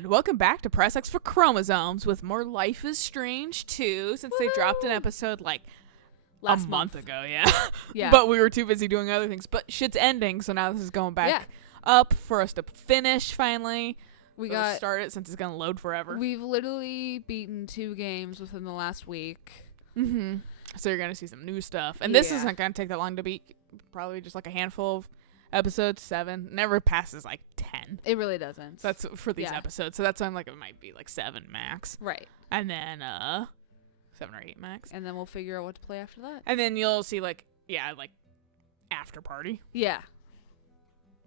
And welcome back to Press X for Chromosomes with more Life is Strange 2, since they dropped an episode like last month ago, yeah. Yeah. But we were too busy doing other things. But shit's ending, so now this is going back up for us to finish finally. We Let's got start it since it's gonna load forever. We've literally beaten 2 games within the last week. Mm-hmm. So you're gonna see some new stuff, and this isn't gonna take that long to beat. Probably just like a handful of episodes, 7. Never passes like 10. It really doesn't. So that's for these episodes. So that's why I'm like, it might be like 7 max. Right. And then 7 or 8 max. And then we'll figure out what to play after that. And then you'll see like after party. Yeah.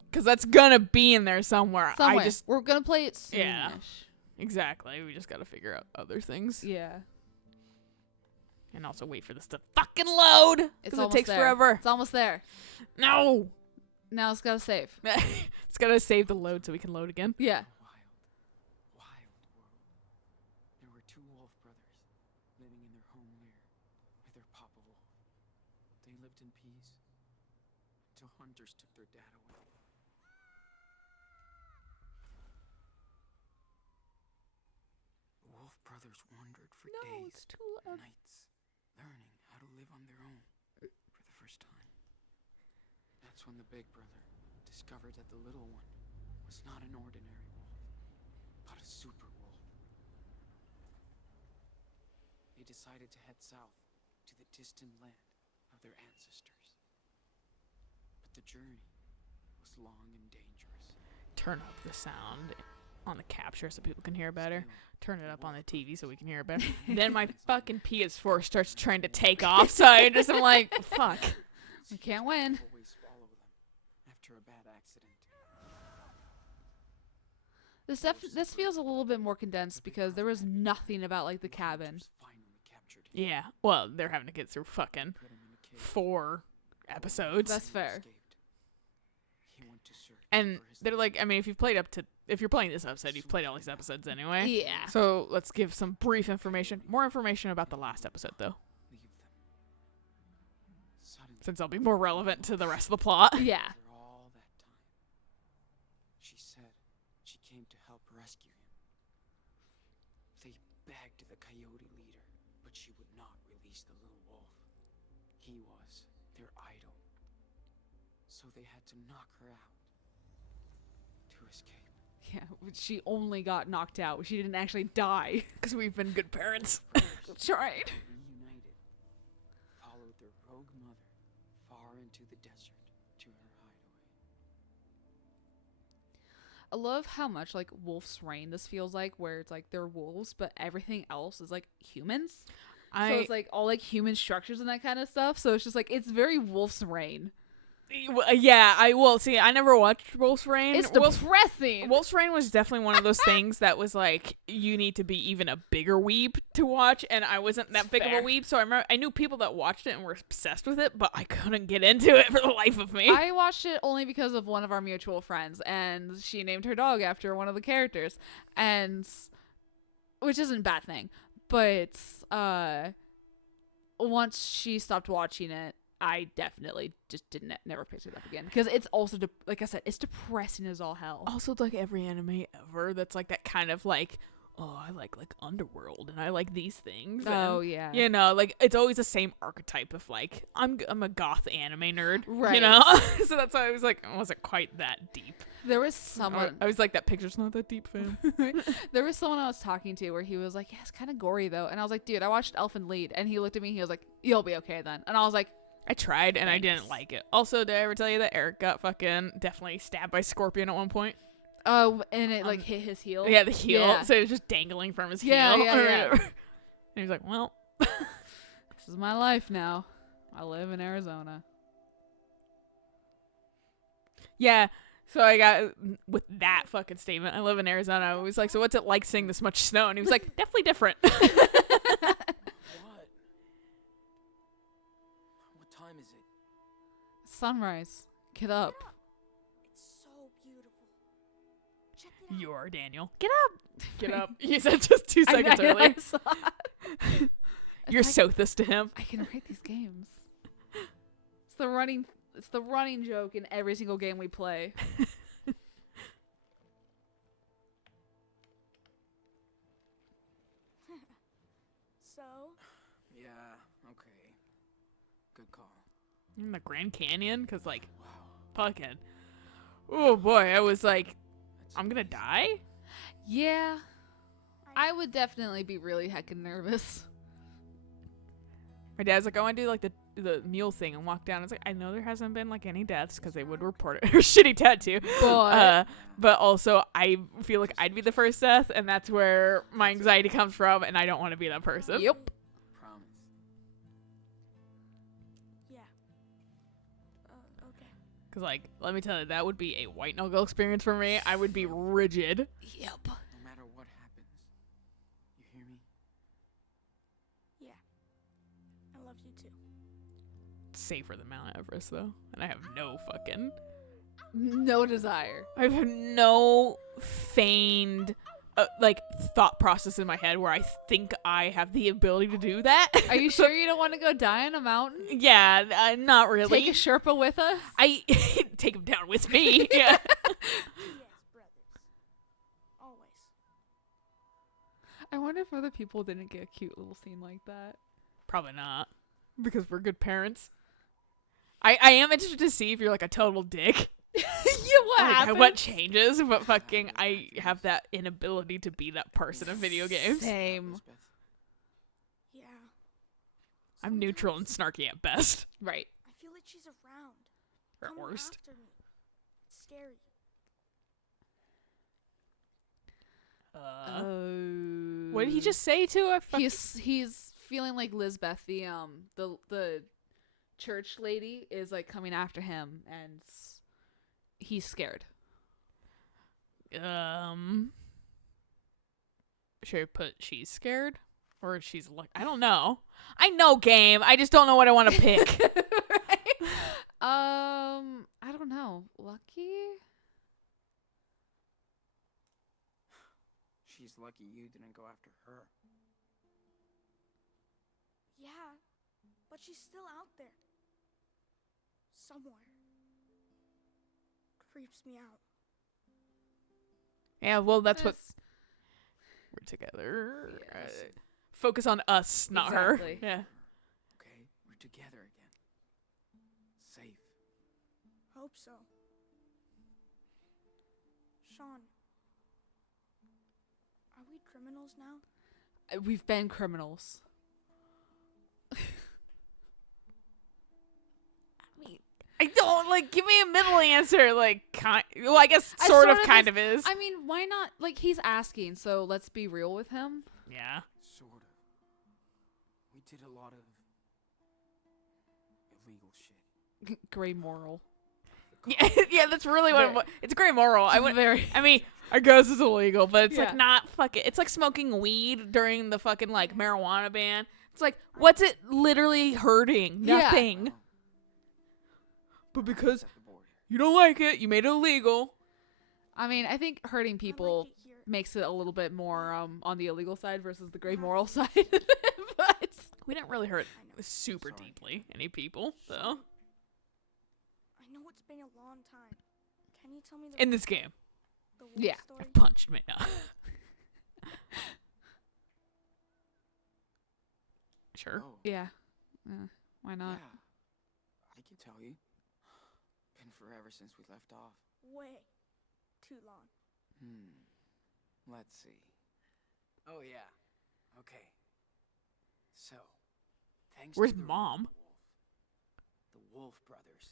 Because that's gonna be in there somewhere. We're gonna play it soonish. Yeah. Exactly. We just gotta figure out other things. Yeah. And also wait for this to fucking load. It's it takes forever. It's almost there. No. Now it's gotta save. It's gotta save the load so we can load again. Yeah. Wild world. There were 2 wolf brothers living in their home lair with their papa wolf. They lived in peace until hunters took their dad away. The wolf brothers wandered for days and nights, learning how to live on their own for the first time. That's when the big brother discovered that the little one was not an ordinary wolf, but a super wolf. They decided to head south to the distant land of their ancestors. But the journey was long and dangerous. Turn up the sound on the capture so people can hear better. Turn it up on the TV so we can hear it better. Then my fucking PS4 starts trying to take off, so I'm like, fuck. We can't win. Always follow them after a bad accident. This feels a little bit more condensed because there was nothing about like the cabin. Finally captured him. Yeah. Well, they're having to get through fucking Put him in a cage. 4 episodes. That's fair. Escaped. He went to search And for his they're like, I mean, if you're playing this episode, you've played all these episodes anyway. Yeah. So let's give some brief information. More information about the last episode, though, leave them. Suddenly, since they'll be more relevant to the rest of the plot. Yeah. after all that time, she said she came to help rescue him. They begged the coyote leader, but she would not release the little wolf. He was their idol. So they had to knock her out to escape. Yeah. She only got knocked out. She didn't actually die. Because we've been good parents. Tried. Reunited, followed their rogue mother far into the desert to her hideaway. I love how much like Wolf's Rain this feels like, where it's like they're wolves, but everything else is like humans. So it's like all like human structures and that kind of stuff. So it's just like it's very Wolf's Rain. Yeah, I will see. I never watched Wolf's Rain. It's depressing. Wolf's Rain was definitely one of those things that was like, you need to be even a bigger weeb to watch, and I wasn't that big of a weeb, so I knew people that watched it and were obsessed with it, but I couldn't get into it for the life of me. I watched it only because of one of our mutual friends, and she named her dog after one of the characters, and which isn't a bad thing, but once she stopped watching it, I definitely just never picked it up again, because it's also like I said, it's depressing as all hell. Also, like every anime ever that's like that kind of like, oh, I like Underworld and I like these things. Oh and, yeah. you know, like it's always the same archetype of like I'm a goth anime nerd, Right. You know, so that's why I was like, it wasn't quite that deep. There was someone. I was like, that picture's not that deep, fam. There was someone I was talking to where he was like, yeah, it's kind of gory though, and I was like, dude, I watched Elfen Lied, and he looked at me and he was like, you'll be okay then, and I was like, I tried and I Thanks. didn't like it. Also, did I ever tell you that Eric got fucking definitely stabbed by Scorpion at one point? oh, and it like hit his heel. Yeah, the heel. Yeah. So it was just dangling from his Yeah, heel. yeah, or yeah. whatever. And he was like, well. This is my life now. I live in Arizona. Yeah. So I got, with that fucking statement, I live in Arizona. I was like, so what's it like seeing this much snow? And he was like, definitely different. What time is it? Sunrise. Get up. It's so beautiful. Check it out. You are Daniel. Get up. Get up. You said just 2 seconds I earlier. saw it. You're It's like, Sothis to him. I can write these games. It's the running joke in every single game we play. so. Yeah, okay. Good call. In the Grand Canyon? Because, like, Wow. fucking. Oh boy, I was like, That's I'm gonna amazing. die? Yeah. I would definitely be really heckin' nervous. My dad's like, I want to do like the mule thing and walk down. It's like, I know there hasn't been like any deaths because they would report it. Her shitty tattoo. But But also, I feel like I'd be the first death, and that's where my anxiety comes from, and I don't want to be that person. yep. Promise. Yeah. Okay. Because, like, let me tell you, that would be a white knuckle experience for me. I would be rigid. Yep. No matter what happens. You hear me? Yeah. I love you too. Safer than Mount Everest, though. And I have no fucking. No desire. I have no feigned, like, thought process in my head where I think I have the ability to do that. Are you sure you don't want to go die on a mountain? Yeah, not really. Take a Sherpa with us? I take him down with me. Yeah. Yes, brothers. Always. I wonder if other people didn't get a cute little scene like that. Probably not. Because we're good parents. I am interested to see if you're like a total dick. Yeah, what Like, happens? what changes, but fucking I have that inability to be that person in video games. Same. Elizabeth. Yeah. I'm neutral and Sometimes snarky at best. Right. I feel like she's around. Or at coming worst. After me. It's scary. What did he just say to her? He's feeling like Lizbeth, the church lady, is like coming after him, and he's scared. Should I put she's scared? Or she's like, I don't know. I know game. I just don't know what I want to pick. Right? I don't know. Lucky? She's lucky you didn't go after her. Yeah. But she's still out there. Somewhere. Creeps me out. Yeah, well, that's what That's- we're together. Yes. Focus on us, not Exactly. her. Yeah. Okay, we're together again. Safe. Hope so. Sean. Are we criminals now? We've been criminals. I don't like. Give me a middle answer. Like, well, I guess sort of, kind of is. I mean, why not? Like, he's asking, so let's be real with him. Yeah. Sort of. We did a lot of illegal shit. Gray moral. Yeah, yeah, that's really what it's gray moral. I would. Very. I mean, I guess it's illegal, but it's Yeah. like not fucking. It's like smoking weed during the fucking like marijuana ban. It's like, what's it literally hurting? Yeah. Nothing. Well, But because at the border. you don't like it, you made it illegal. I mean, I think hurting people I like it here. makes it a little bit more on the illegal side versus the gray moral side. But We didn't really hurt I know. super Sorry. deeply any people, though. I know it's been a long time. Can you tell me the In this game, the wolf Yeah. story? punched me now. Sure. Oh, yeah, why not? yeah. I can tell you. Been forever since we left off. Way too long. Let's see. Oh, yeah. Okay. So, thanks Where's to the Mom? the Wolf brothers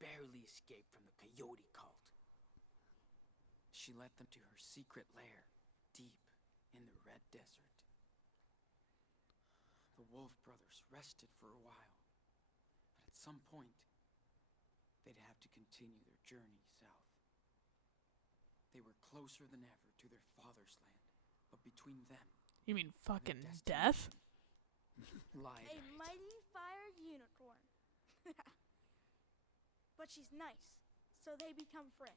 barely escaped from the coyote cult. She led them to her secret lair, deep in the Red Desert. The Wolf brothers rested for a while, but at some point, they'd have to continue their journey south. They were closer than ever to their father's land, but between them You mean and fucking their death? destination lied. A mighty fire unicorn. But she's nice, so they become friends.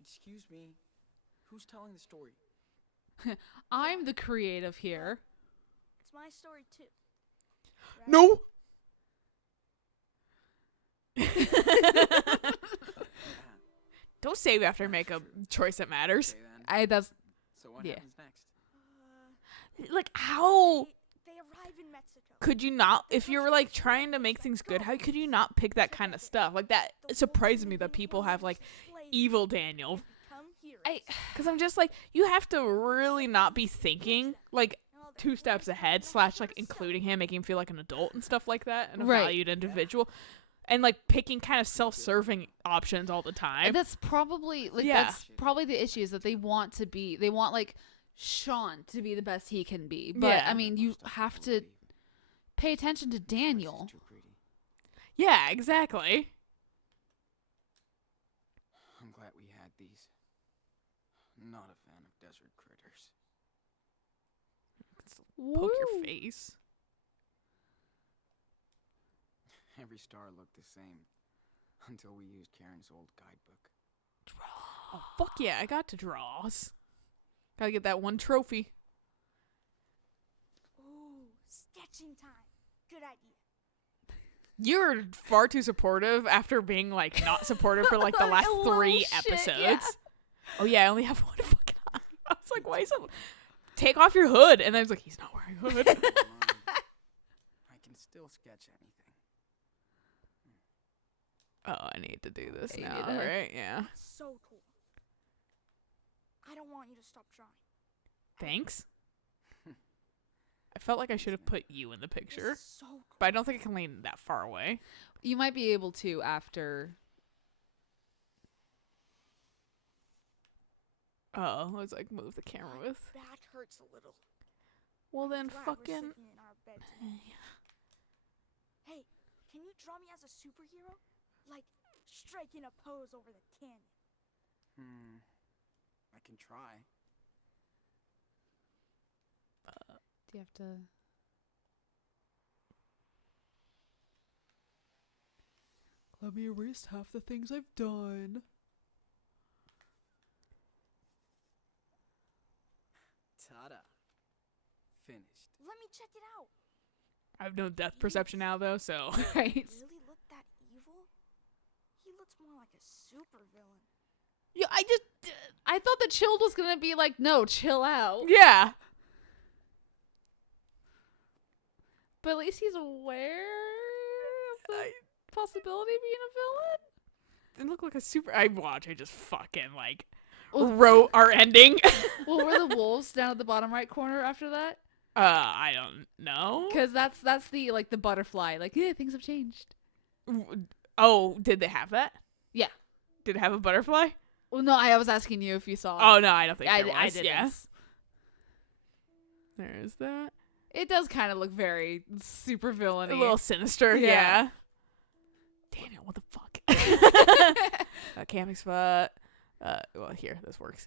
Excuse me. Who's telling the story? I'm the creative here. It's my story too. Right? No. Don't save after I make a choice that matters. Okay, then. That's So what yeah. happens next? Like, how They arrive in Mexico. could you not, if you're like trying to make things good, how could you not pick that kind of stuff? Like, that surprises me that people have like evil Daniel. Because I'm just like, you have to really not be thinking like 2 steps ahead / like including him, making him feel like an adult and stuff like that, and a Right. valued individual, and like picking kind of self-serving options all the time. That's probably like that's probably the issue, is that they want like Sean to be the best he can be. But Yeah. I mean, you have to pay attention to Daniel. Too greedy. Yeah, exactly. I'm glad we had these. Not a fan of desert critters. Poke your face. Every star looked the same until we used Karen's old guidebook. Oh, fuck yeah, I got to draws. Gotta get that one trophy. Ooh, sketching time. Good idea. You're far too supportive after being like not supportive for like the last A little 3 shit, episodes. yeah. Oh yeah, I only have one fucking eye. I was like, why is it? Take off your hood, and then I was like, he's not wearing a hood. Never mind. I can still sketch anything. Oh, I need to do this Yeah, you now, need to- right? Yeah. So cool. I don't want you to stop drawing. Thanks. I felt like I should have put you in the picture, This is so cool. but I don't think I can lean that far away. You might be able to after. Oh, I was like, move the camera My with. back hurts a little. Well I'm then, glad we're fucking. sleeping in our bed tonight. Hey, can you draw me as a superhero? Like, striking a pose over the canyon. I can try. Do you have to? Let me erase half the things I've done. Ta-da. Finished. Let me check it out. I have no depth perception now, though, so. Right. Really look that evil? He looks more like a supervillain. Yeah, I thought the chilled was gonna be like, no, chill out. Yeah. But at least he's aware of the possibility of being a villain. Didn't look like a super. I just fucking like Well, wrote our ending. well, were the wolves down at the bottom right corner after that? I don't know. Because that's the like the butterfly. Like, yeah, things have changed. Oh, did they have that? Yeah. Did it have a butterfly? Well, no, I was asking you if you saw. Oh no, I don't think I, there was. I didn't. Yeah. There's that. It does kind of look very super villainy. A little sinister. Yeah. Yeah. Daniel, what the fuck? Camping spot. Well, here, this works.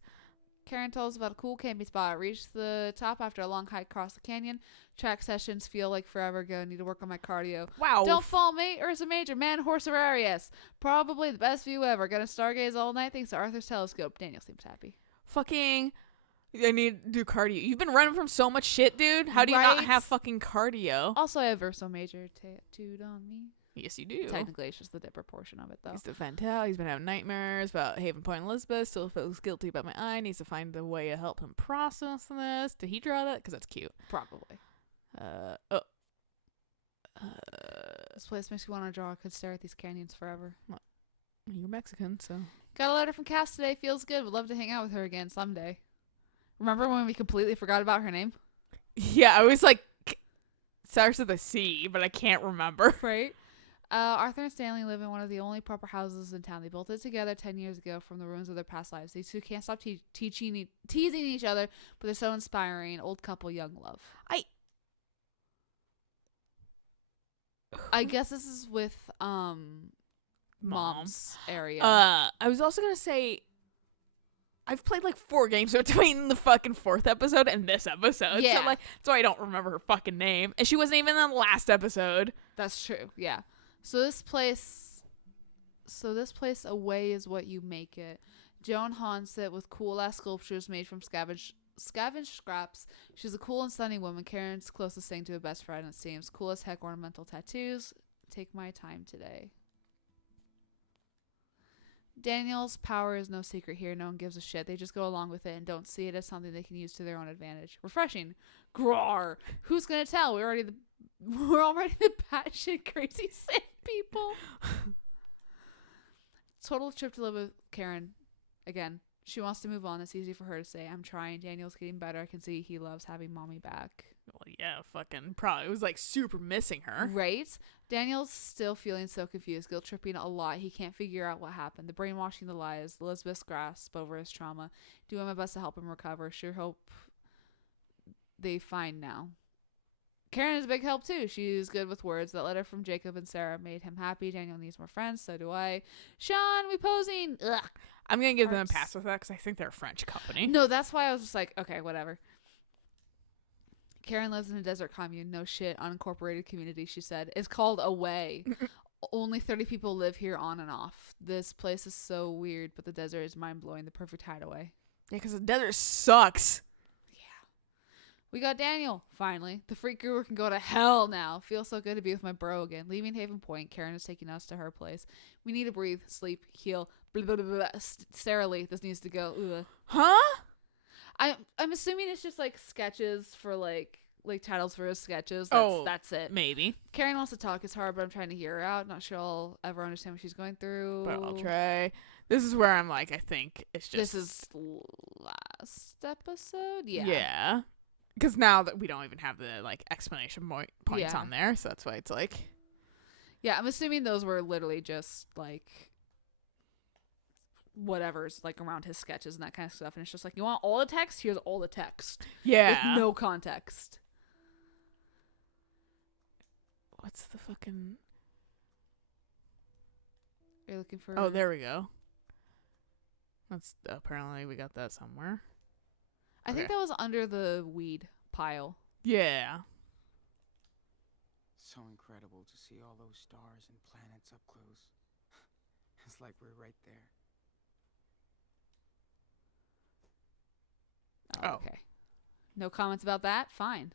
Karen tells us about a cool camping spot. Reached the top after a long hike across the canyon. Track sessions feel like forever ago. Need to work on my cardio. Wow. Don't fall, mate. Ursa Major, man, horse of Arius. Probably the best view ever. Gonna stargaze all night thanks to Arthur's telescope. Daniel seems happy. Fucking. I need to do cardio. You've been running from so much shit, dude. How do you not Right? have fucking cardio? Also, I have Ursa Major tattooed on me. Yes, you do. Technically, it's just the dipper portion of it, though. He's the Fantel. He's been having nightmares about Haven Point Elizabeth. Still feels guilty about my eye. Needs to find a way to help him process this. Did he draw that? Because that's cute. Probably. This place makes me want to draw. I could stare at these canyons forever. You're Mexican, so. Got a letter from Cass today. Feels good. Would love to hang out with her again someday. Remember when we completely forgot about her name? Yeah, I was like, starts with a C, but I can't remember. Right? Arthur and Stanley live in one of the only proper houses in town. They built it together 10 years ago from the ruins of their past lives. These two can't stop teasing each other, but they're so inspiring. Old couple, young love. I guess this is with mom's area. I was also gonna say, I've played like 4 games between the fucking 4th episode and this episode. Yeah. So like, that's why I don't remember her fucking name. And she wasn't even in the last episode. That's true. Yeah. So this place away is what you make it. Joan haunts it with cool ass sculptures made from scavenged scraps. She's a cool and sunny woman. Karen's closest thing to a best friend, it seems. Cool as heck ornamental tattoos. Take my time today. Daniel's power is no secret here. No one gives a shit. They just go along with it and don't see it as something they can use to their own advantage. Refreshing. Grar. Who's gonna tell? We're already the batshit crazy sand people. Total trip to live with Karen. Again, she wants to move on. It's easy for her to say. I'm trying. Daniel's getting better. I can see he loves having mommy back. Well, yeah, fucking probably. It was like super missing her. Right? Daniel's still feeling so confused, guilt tripping a lot. He can't figure out what happened. The brainwashing, the lies, Elizabeth's grasp over his trauma. Doing my best to help him recover. Sure hope they find now. Karen is a big help too. She's good with words. That letter from Jacob and Sarah made him happy. Daniel needs more friends. So do I. Sean, we posing. Ugh. I'm going to give them a pass with that because I think they're a French company. No, that's why I was just like, okay, whatever. Karen lives in a desert commune. No shit. Unincorporated community, she said. It's called Away. Only 30 people live here on and off. This place is so weird, but the desert is mind-blowing. The perfect hideaway. Yeah, because the desert sucks. We got Daniel, finally. The freak guru can go to hell now. Feels so good to be with my bro again. Leaving Haven Point, Karen is taking us to her place. We need to breathe, sleep, heal. Blah, blah, blah, blah. Sarah Lee, this needs to go. Ugh. Huh? I'm assuming it's just like sketches for like titles for his sketches. That's it. Maybe. Karen wants to talk. It's hard, but I'm trying to hear her out. Not sure I'll ever understand what she's going through. But I'll try. This is where I'm like, I think it's just. This is last episode? Yeah. Yeah. Because now that we don't even have the like explanation points on there, so that's why it's like. Yeah, I'm assuming those were literally just like whatever's like around his sketches and that kind of stuff, and it's just like, you want all the text? Here's all the text. Yeah. With no context. What's the fucking? Are you looking for? Oh, there we go. That's apparently we got that somewhere. I think that was under the weed pile. Yeah. So incredible to see all those stars and planets up close. It's like we're right there. Oh. Okay. No comments about that? Fine.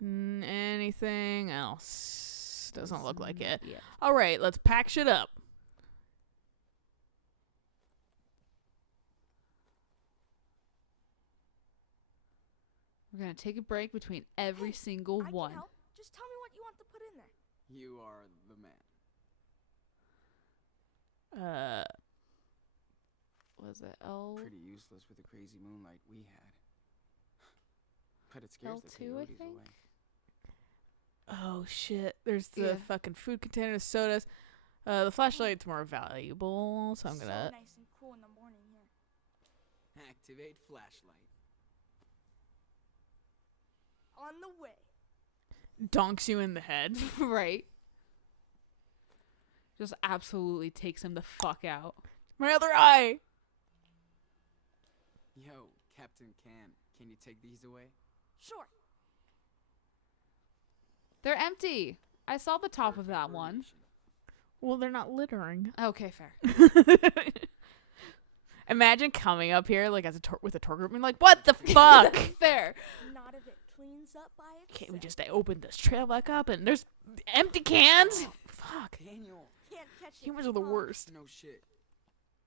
Anything else? Doesn't look like it. Yeah. All right, let's pack shit up. We're going to take a break between every single I one. can help. Just tell me what you want to put in there. You are the man. Was it L? Pretty useless with the crazy moonlight we had. But it scares the L2, I coyotes think? away. Oh shit! There's the Yeah. fucking food containers, sodas. The flashlight's more valuable, so I'm gonna. So nice and cool in the morning here. Activate flashlight. On the way. Donks you in the head. Right. Just absolutely takes him the fuck out. My other eye. Yo, Captain can you take these away? Sure. They're empty. I saw the top of that one. Coordination. Well, they're not littering. Okay, fair. Imagine coming up here like as with a tour group and like, what the fuck? Fair. Not if it cleans up by itself. Can't we just open this trail back up and there's empty cans? Fuck. Daniel, Can't catch it. Humans are the Huh? worst. no shit.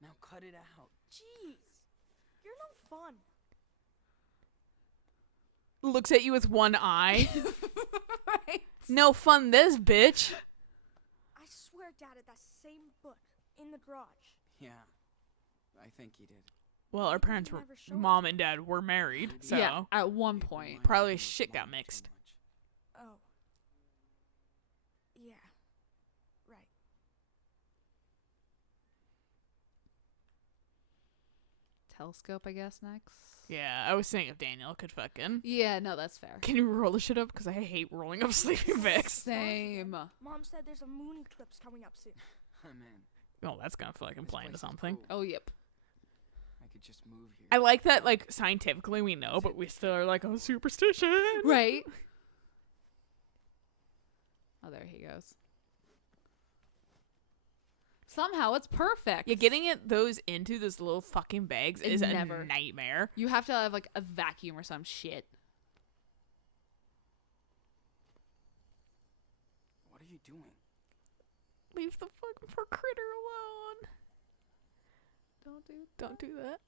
Now cut it out. Jeez. You're no fun. Looks at you with one eye. Right. No fun this, bitch. I swear Dad had that same book in the garage. Yeah, I think he did. Well, our Maybe parents he were, never showed mom and dad were married, so. Yeah, at one Maybe point. mine Probably didn't shit got want it too mixed. much. Oh. Yeah. Right. Telescope, I guess, next. Yeah, I was saying if Daniel could fucking. Yeah, no, that's fair. Can you roll the shit up? Because I hate rolling up sleeping bags. Same. Mom said there's a moon eclipse coming up soon. I'm in. Oh, that's gonna fucking This play into place is something. cool. Oh, yep. I could just move here. I like that, like, scientifically we know, but we still are like, oh, superstition. Right? Oh, there he goes. Somehow it's perfect. Yeah, getting those into those little fucking bags is Never. a nightmare. You have to have like a vacuum or some shit. What are you doing? Leave the fucking poor critter alone. Don't do that.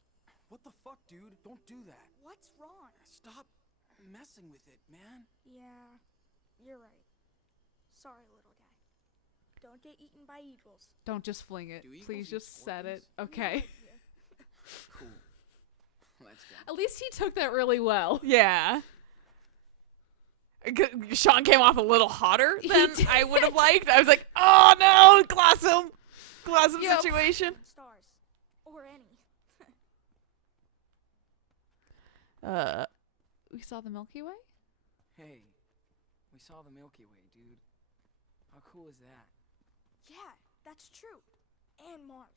What the fuck, dude? Don't do that. What's wrong? Stop messing with it, man. Yeah, you're right. Sorry, little guy. Don't get eaten by eagles. Don't just fling it. Do eagles Please eat just set it. scorpions? Okay. Cool. Let's go. At least he took that really well. Yeah. Sean came off a little hotter He than did. I would have liked. I was like, oh no, Glossum Yep. situation. Stars. Or any. We saw the Milky Way? Hey, we saw the Milky Way, dude. How cool is that? Yeah, that's true. And Mars.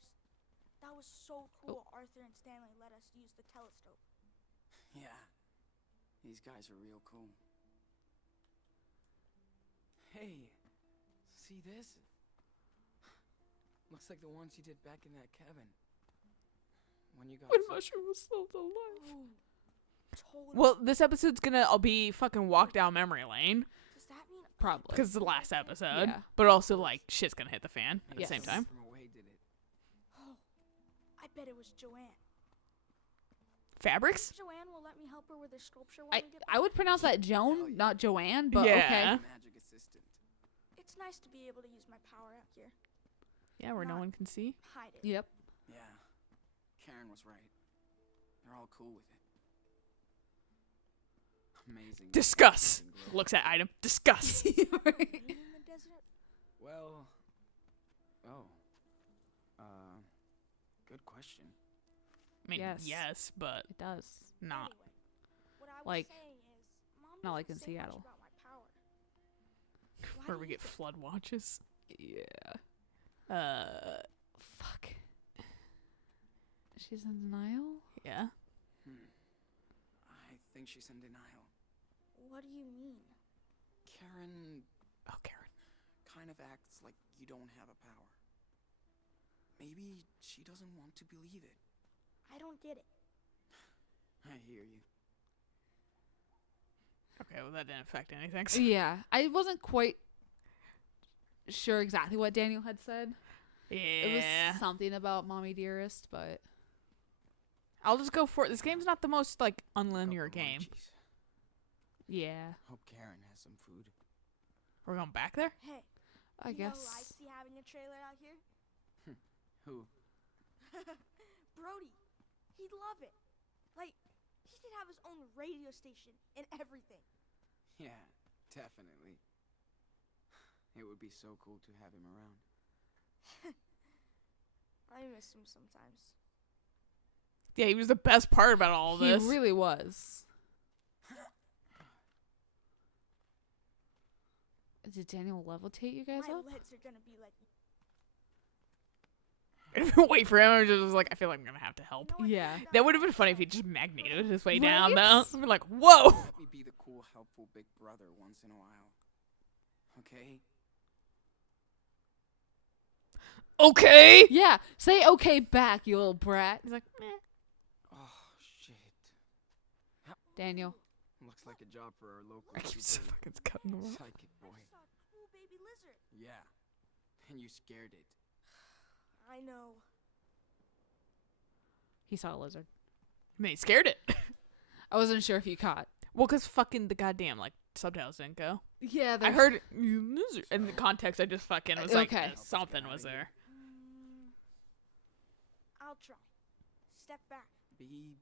That was so cool. Arthur and Stanley let us use the telescope. Yeah. These guys are real cool. Hey, see this? Looks like the ones you did back in that cabin. When you got When sick. Mushroom was still alive. Oh, totally. Well, this episode's I'll be fucking walk down memory lane Does that mean Probably. because it's the last episode. Yeah. But also, like, shit's gonna hit the fan at Yes. the same time. From away did it. Oh, I bet it was Joanne. Fabrics? Joanne will let me help her with her sculpture when I we get I would pronounce that Hell Joan, yeah. not Joanne, but Yeah. okay. Magic assistant. It's nice to be able to use my power out here. Yeah, where no Not- one can see. Hide it. Yep. Yeah. Karen was right. They're all cool with it. Amazing. Discuss. Amazing glow. Looks at item. Discuss. Being in the desert? Well. Oh. Good question. I mean, Yes. yes, but It does. not. Anyway, what I was Like, saying is, Mom not like doesn't in say much Seattle. about my power. Why Where do we you get think- flood watches. Yeah. Fuck. She's in denial? Yeah. I think she's in denial. What do you mean? Karen Oh, Karen. kind of acts like you don't have a power. Maybe she doesn't want to believe it. I don't get it. I hear you. Okay, well, that didn't affect anything. So. Yeah. I wasn't quite sure exactly what Daniel had said. It Yeah. was something about Mommy Dearest, but I'll just go for it. This game's not the most, like, unlinear Couple game. munchies. yeah. Hope Karen has some food. We're going back there? Hey, I you know who I guess. see having a trailer out here? Who? Brody. He'd love it. Like, he could have his own radio station and everything. Yeah, definitely. It would be so cool to have him around. I miss him sometimes. Yeah, he was the best part about all of He this. really was. Did Daniel levitate you guys My up? legs are gonna be like. Wait for him. I was just like, I feel like I'm gonna have to help. You know what? Yeah. That would have been funny if he just magneted his way Right? down, though. I'd be like, whoa. Let me be the cool, helpful big brother once in a while. Okay? Okay. Yeah. Say okay back, you little brat. He's like, meh. Oh, shit. Daniel. Looks like a job for our local I keep super fucking cutting him off. psychic boy. I saw a cool baby lizard. Yeah. And you scared it. I know. He saw a lizard. And then he scared it. I wasn't sure if you caught. Well, because fucking the goddamn, like, subtitles didn't go. Yeah, I heard lizard. In the context, I just fucking was like, Okay. something was there. I'll try. Step back. Be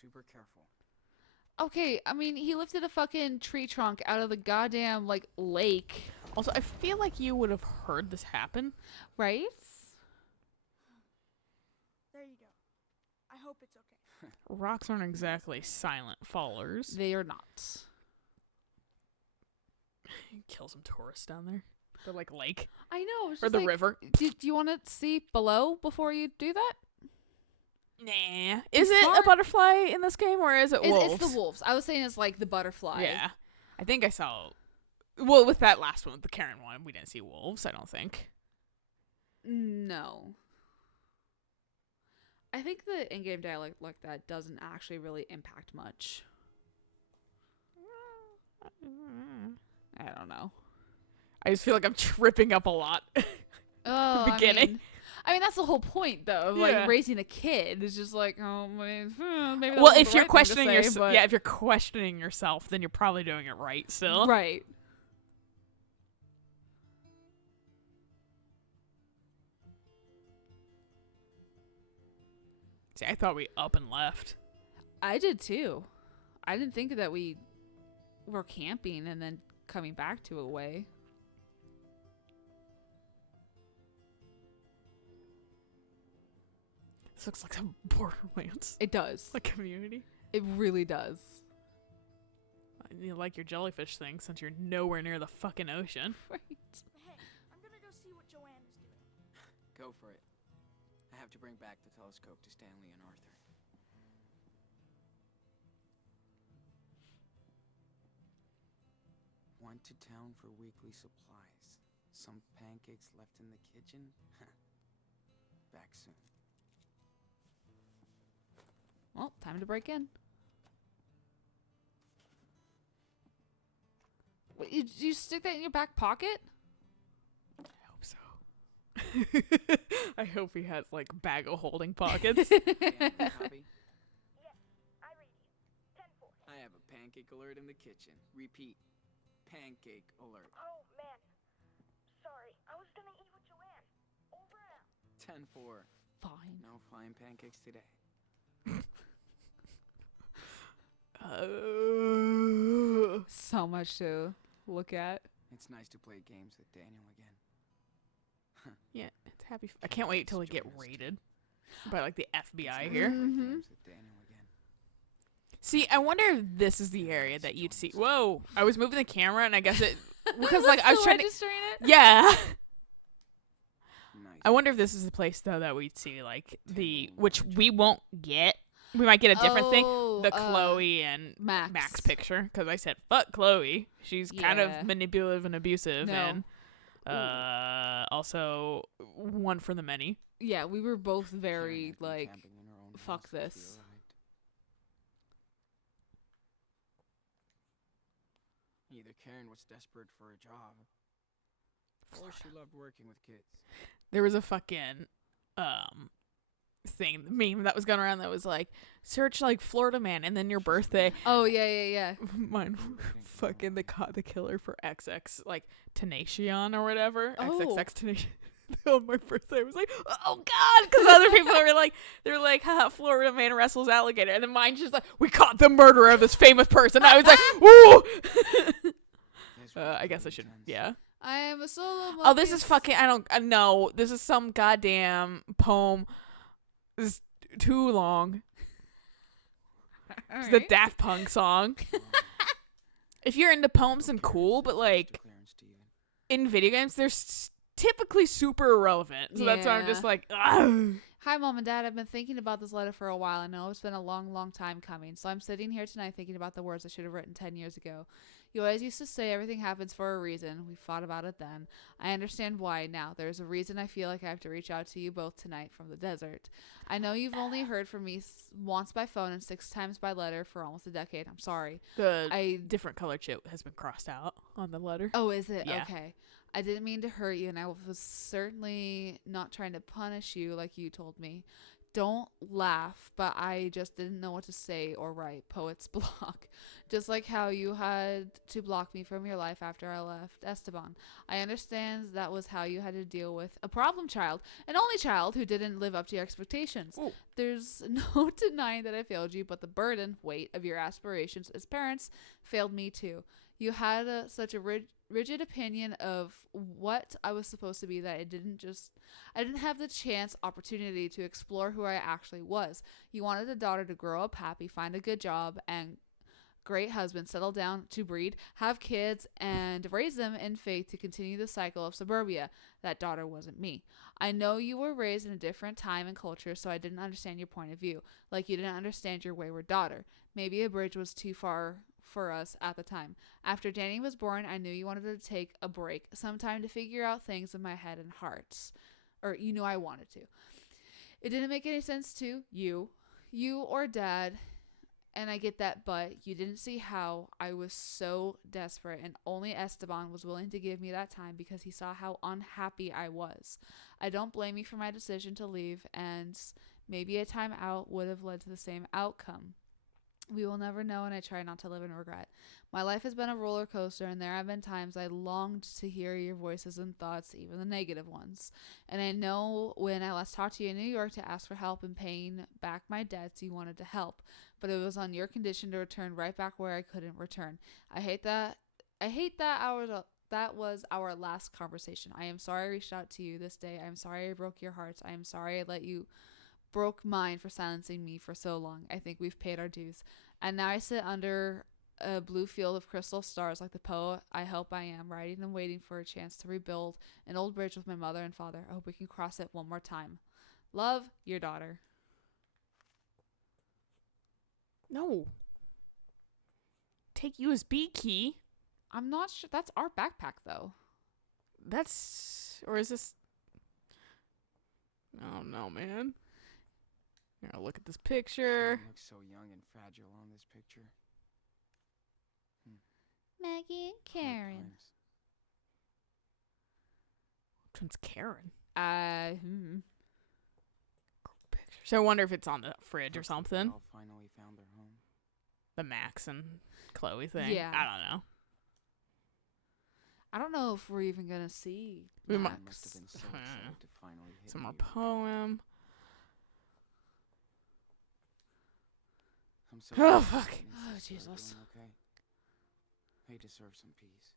super careful. Okay, I mean, he lifted a fucking tree trunk out of the goddamn, like, lake, Also, I feel like you would have heard this happen. right? There you go. I hope it's okay. Rocks aren't exactly silent fallers. They are not. Kill some tourists down there. The, like, lake. I know. It's Or just the like, river. Do you want to see below before you do that? Nah. Is it a smart. butterfly in this game, or is it wolves? It's the wolves. I was saying it's like the butterfly. Yeah. I think I saw... Well, with that last one, with the Karen one, we didn't see wolves, I don't think. No. I think the in-game dialect like that doesn't actually really impact much. I don't know. I just feel like I'm tripping up a lot. Oh, beginning. mean, I mean, that's the whole point, though, of Yeah. like raising a kid. It's just like, oh, maybe that Well, wasn't if the you're right thing to questioning say, yourself, but- yeah, if you're questioning yourself, then you're probably doing it right still. right. See, I thought we up and left. I did too. I didn't think that we were camping and then coming back to a way. This looks like some Borderlands, It does. like community. It really does. You like your jellyfish thing since you're nowhere near the fucking ocean. Right. Hey, I'm gonna go see what Joanne is doing. Go for it. I have to bring back the telescope to Stanley and Arthur. Went to town for weekly supplies. Some pancakes left in the kitchen. Back soon. Well, time to break in. Wait, you stick that in your back pocket? I hope so. I hope he has like bag of holding pockets. Copy? I read you. 10-4. I have a pancake alert in the kitchen. Repeat. Pancake alert. Oh, man. Sorry. I was gonna eat with Joanne. Over and out. 10-4. Fine. No flying pancakes today. So much to look at. It's nice to play games with Daniel again. Yeah, it's happy. I can't wait till we get Join us too. raided by like the FBI It's nice to here. play Mhm. games with Daniel again. See, I wonder if this is the area that you'd see. Whoa! I was moving the camera, and I guess it because like I was trying to. registering it. Yeah. Nice. I wonder if this is the place though that we'd see like the which we won't get. We might get a different thing. Oh, The Chloe and Max. picture because I said fuck Chloe. She's kind of Yeah. manipulative and abusive No. and also one for the many. Yeah, we were both Karen very had been like, camping in her own fuck house when she this. arrived. Either Karen was desperate for a job, or she loved working with kids. There was a fucking thing meme that was going around that was like search like Florida man and then your birthday. oh yeah. Mine fucking the killer for XX like Tenacion or whatever. Oh. XXX Tenacion. On my birthday, I was like, oh god, because other people were like, they're like, haha, Florida man wrestles alligator, and then mine's just like, we caught the murderer of this famous person. I was like, woo. This I was guess I really should, tense. yeah. I am a solo. Oh, this is Monkeys. fucking. I don't know. This is some goddamn poem. This is too long. It's the Alright. Daft Punk song. If you're into poems, and cool, but like Clearance to you. in video games, they're typically super irrelevant. So that's why I'm just Yeah. like, ugh. Hi, Mom and Dad. I've been thinking about this letter for a while. I know it's been a long, long time coming. So I'm sitting here tonight thinking about the words I should have written 10 years ago. You always used to say everything happens for a reason. We fought about it then. I understand why now. There's a reason I feel like I have to reach out to you both tonight from the desert. I know you've only heard from me once by phone and 6 times by letter for almost a decade. I'm sorry. The different color chip has been crossed out on the letter. Oh, is it? Yeah. Okay. I didn't mean to hurt you, and I was certainly not trying to punish you like you told me. Don't laugh, but I just didn't know what to say or write. Poet's block. Just like how you had to block me from your life after I left Esteban. I understand that was how you had to deal with a problem child, an only child who didn't live up to your expectations. Ooh. There's no denying that I failed you, but the burden, weight of your aspirations as parents failed me too. You had such a rigid opinion of what I was supposed to be that I didn't have the opportunity to explore who I actually was. You wanted a daughter to grow up happy, find a good job, and great husband, settle down to breed, have kids, and raise them in faith to continue the cycle of suburbia. That daughter wasn't me. I know you were raised in a different time and culture, so I didn't understand your point of view. Like you didn't understand your wayward daughter. Maybe a bridge was too far for us at the time. After Danny was born, I knew you wanted to take a break, some time to figure out things in my head and heart. Or you knew I wanted to. It didn't make any sense to you or Dad, And I get that, but you didn't see how I was so desperate, and only Esteban was willing to give me that time because he saw how unhappy I was. I don't blame you for my decision to leave, and maybe a time out would have led to the same outcome. We will never know, and I try not to live in regret. My life has been a roller coaster, and there have been times I longed to hear your voices and thoughts, even the negative ones. And I know when I last talked to you in New York to ask for help in paying back my debts, you wanted to help, but it was on your condition to return right back where I couldn't return. I hate that. That was our last conversation. I am sorry I reached out to you this day. I am sorry I broke your hearts. I am sorry I let you broke mine for silencing me for so long. I think we've paid our dues. And now I sit under a blue field of crystal stars like the poet I hope I am, riding and waiting for a chance to rebuild an old bridge with my mother and father. I hope we can cross it one more time. Love, your daughter. No. Take USB key. I'm not sure. That's our backpack, though. Or is this... Oh, no, man. Here, I'll look at this picture. She looks so young and fragile on this picture. Maggie and Karen. Which one's Karen? Picture. So I wonder if it's on the fridge or something. Like they all finally found their home. The Max and Chloe thing. Yeah. I don't know. I don't know if we're even gonna see. We Max. Must have been so excited to finally hit Some more New York. poem. I'm so Oh, glad fuck. Denise Oh, is still Jesus. doing okay. They deserve some peace.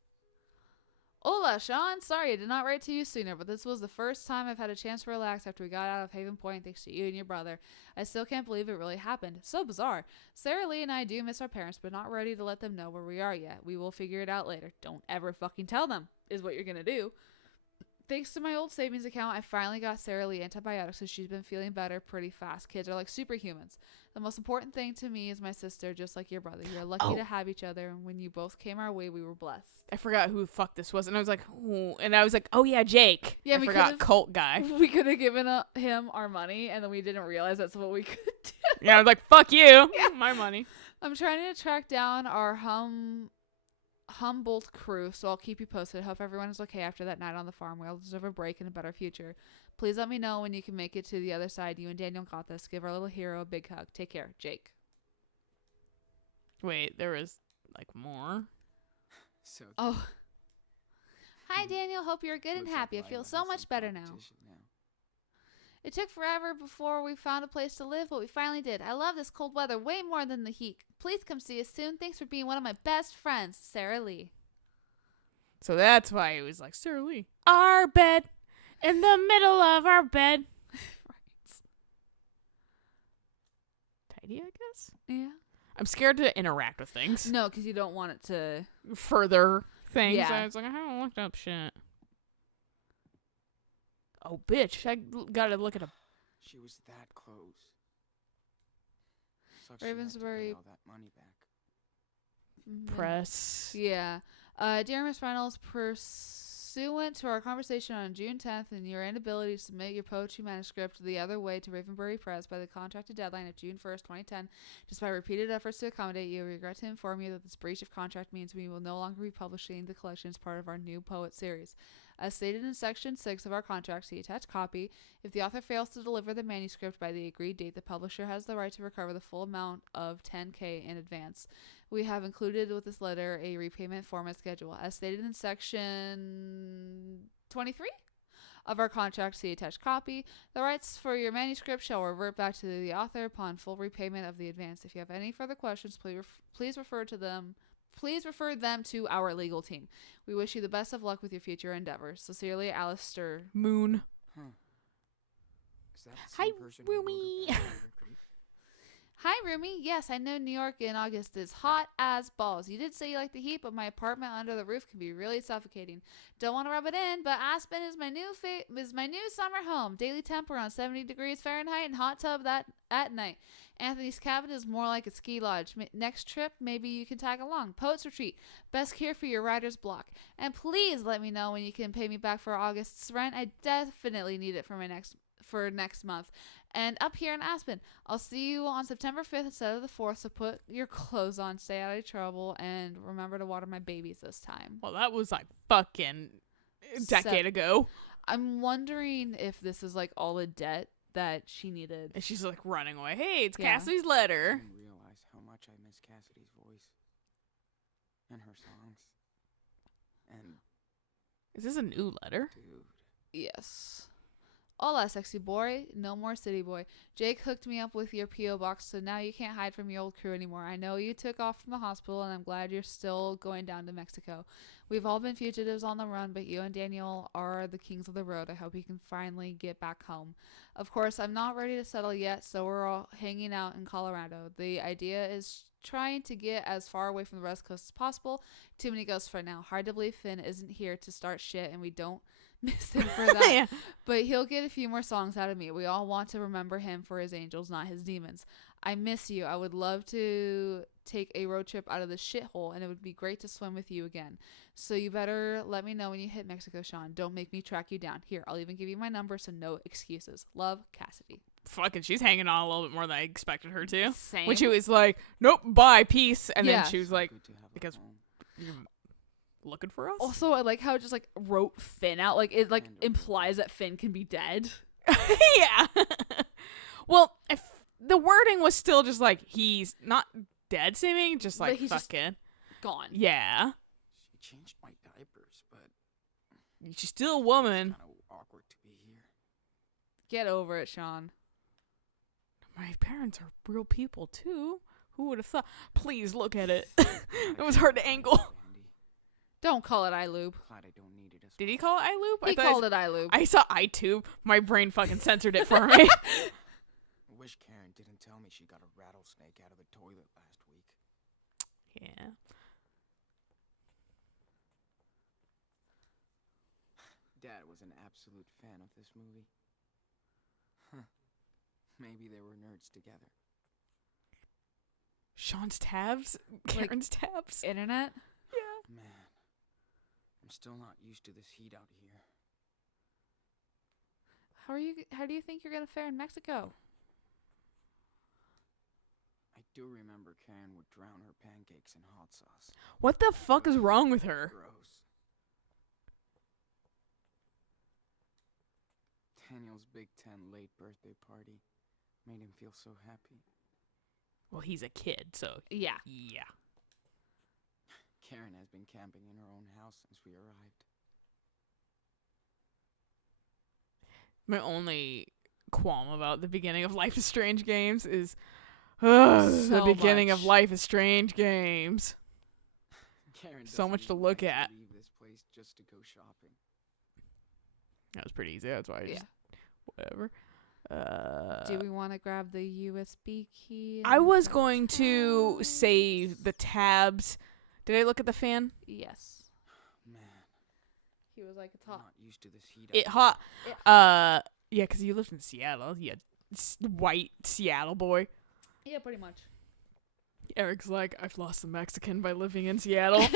Hola, Sean. Sorry I did not write to you sooner, but this was the first time I've had a chance to relax after we got out of Haven Point thanks to you and your brother. I still can't believe it really happened. So bizarre. Sarah Lee and I do miss our parents, but not ready to let them know where we are yet. We will figure it out later. Don't ever fucking tell them, is what you're gonna do. Thanks to my old savings account, I finally got Sarah Lee antibiotics, so she's been feeling better pretty fast. Kids are like superhumans. The most important thing to me is my sister, just like your brother. You're lucky to have each other, and when you both came our way, we were blessed. I forgot who the fuck this was, and I was like, ooh. And I was like, oh yeah, Jake. Yeah, I we forgot could've- cult guy. We could have given him our money, and then we didn't realize that's what we could do. Yeah, I was like, fuck you. My money. I'm trying to track down our Humboldt crew, so I'll keep you posted. Hope everyone is okay after that night on the farm. We all deserve a break and a better future. Please let me know when you can make it to the other side. You and Daniel got this. Give our little hero a big hug. Take care, Jake. Wait, there was like more. So Oh. Hi, Daniel. Hope you're good and looks like happy. I feel Lila so has much some better now. competition now. It took forever before we found a place to live, but we finally did. I love this cold weather way more than the heat. Please come see us soon. Thanks for being one of my best friends, Sarah Lee. So that's why it was like, Sarah Lee. Our bed. In the middle of our bed. Tidy, I guess? Yeah. I'm scared to interact with things. No, because you don't want it to... Further things. Yeah. I was like, I haven't looked up shit. Oh, bitch. I gotta look at a... She was that close. Sucks she had to Ravensbury- pay all that money back. press. Yeah. Dear Miss Reynolds, pursuant to our conversation on June 10th and your inability to submit your poetry manuscript the other way to Ravenbury Press by the contracted deadline of June 1st, 2010, despite repeated efforts to accommodate you, we regret to inform you that this breach of contract means we will no longer be publishing the collection as part of our new poet series. As stated in Section 6 of our contract, see attached copy, if the author fails to deliver the manuscript by the agreed date, the publisher has the right to recover the full amount of $10,000 in advance. We have included with this letter a repayment format schedule. As stated in Section 23 of our contract, see attached copy, the rights for your manuscript shall revert back to the author upon full repayment of the advance. If you have any further questions, please refer them to our legal team. We wish you the best of luck with your future endeavors. Sincerely, Alistair Moon. Huh. Is that the Hi, same person who wrote her Rumi. back letter grief? Hi, Rumi. Yes, I know New York in August is hot as balls. You did say you like the heat, but my apartment under the roof can be really suffocating. Don't want to rub it in, but Aspen is my new summer home. Daily temp around 70 degrees Fahrenheit and hot tub at night. Anthony's cabin is more like a ski lodge. Next trip, maybe you can tag along. Poets Retreat. Best care for your writer's block. And please let me know when you can pay me back for August's rent. I definitely need it for next month. And up here in Aspen, I'll see you on September 5th instead of the 4th, so put your clothes on, stay out of trouble, and remember to water my babies this time. Well, that was like fucking a decade ago. I'm wondering if this is like all the debt that she needed. And she's like running away. Hey, it's Yeah. Cassidy's I letter. didn't realize how much I miss Cassidy's voice and her songs. And Is this a new letter? dude, Yes. Hola, sexy boy. No more city boy. Jake hooked me up with your P.O. box, so now you can't hide from your old crew anymore. I know you took off from the hospital, and I'm glad you're still going down to Mexico. We've all been fugitives on the run, but you and Daniel are the kings of the road. I hope you can finally get back home. Of course, I'm not ready to settle yet, so we're all hanging out in Colorado. The idea is trying to get as far away from the West Coast as possible. Too many ghosts for now. Hard to believe Finn isn't here to start shit, and we don't miss him for that. Yeah. But he'll get a few more songs out of me. We all want to remember him for his angels, not his demons. I miss you. I would love to take a road trip out of this shithole, and it would be great to swim with you again. So you better let me know when you hit Mexico, Sean. Don't make me track you down. Here, I'll even give you my number, so no excuses. Love, Cassidy. Fucking, she's hanging on a little bit more than I expected her to. Same. When she was like, nope, bye, peace. And Yeah. then she was so like, good to have her because- home. you're looking for us? Also, I like how it just like wrote Finn out. Like it like And- implies that Finn can be dead. Yeah. Well, if the wording was still just like, he's not dead seeming, just Like, like he's just- fucking. Gone. Yeah. She changed my diapers, but She's still a it's woman. kind of awkward to be here. Get over it, Sean. My parents are real people too. Who would have thought? Please look at it. It was hard to angle. Don't call it iLube. Glad I don't need it as Did he much. call it iLoop? He called it iLube. I saw iTube. My brain fucking censored it for me. I wish Karen didn't tell me she got a rattlesnake out of the toilet last week. Yeah. Dad was an absolute fan of this movie. Huh. Maybe they were nerds together. Sean's tabs? Like- Karen's tabs? Internet? Yeah. Man, I'm still not used to this heat out here. How do you think you're gonna fare in Mexico? I do remember Karen would drown her pancakes in hot sauce. What the fuck is wrong with her? Gross. Daniel's Big Ten late birthday party made him feel so happy. Well, he's a kid, so Yeah. yeah. Karen has been camping in her own house since we arrived. My only qualm about the beginning of Life is Strange games is the So beginning much. of Life is Strange games. Karen So much doesn't to even look like at. Leave this place just to go shopping. That was pretty easy. That's why I just whatever. Do we want to grab the USB key? I and was the going to tabs? save the tabs. Did I look at the fan? Yes. Man, He was like, it's I'm hot. not used to this heat. It out hot. Yeah. Yeah, because you lived in Seattle. You white Seattle boy. Yeah, pretty much. Eric's like, I've lost the Mexican by living in Seattle.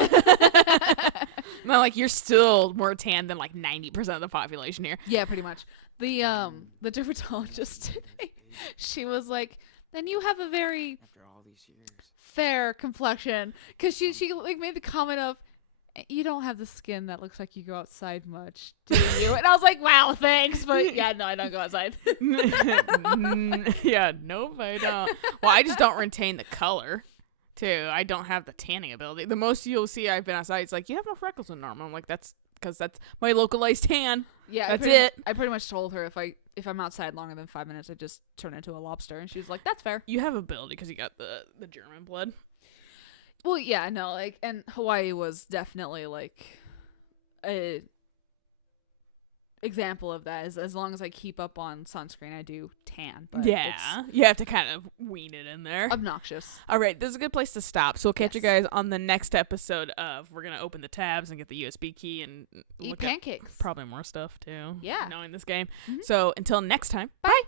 No, like you're still more tan than like 90% of the population here. Yeah, pretty much. The here. dermatologist Never today, seen this big she was like, then you have a very After all these years. fair complexion, because she like made the comment of, you don't have the skin that looks like you go outside much, do you? And I was like, wow, thanks, but yeah, no, I don't go outside. Yeah, nope, I don't. Well, I just don't retain the color, too. I don't have the tanning ability. The most you'll see I've been outside, it's like, you have no freckles than normal. I'm like, that's because that's my localized tan. Yeah, That's it. I pretty much told her if I'm outside longer than 5 minutes, I just turn into a lobster, and she was like, that's fair. You have ability because you got the German blood. Well, yeah, no, like, and Hawaii was definitely like a example of that. As long as I keep up on sunscreen, I do tan. But Yeah, you have to kind of wean it in there. it's obnoxious. All right, this is a good place to stop. So we'll catch you Yes. guys on the next episode of we're gonna open the tabs and get the USB key and Eat look at pancakes. probably more stuff too. Yeah. knowing this game. Mhm. So until next time. Bye.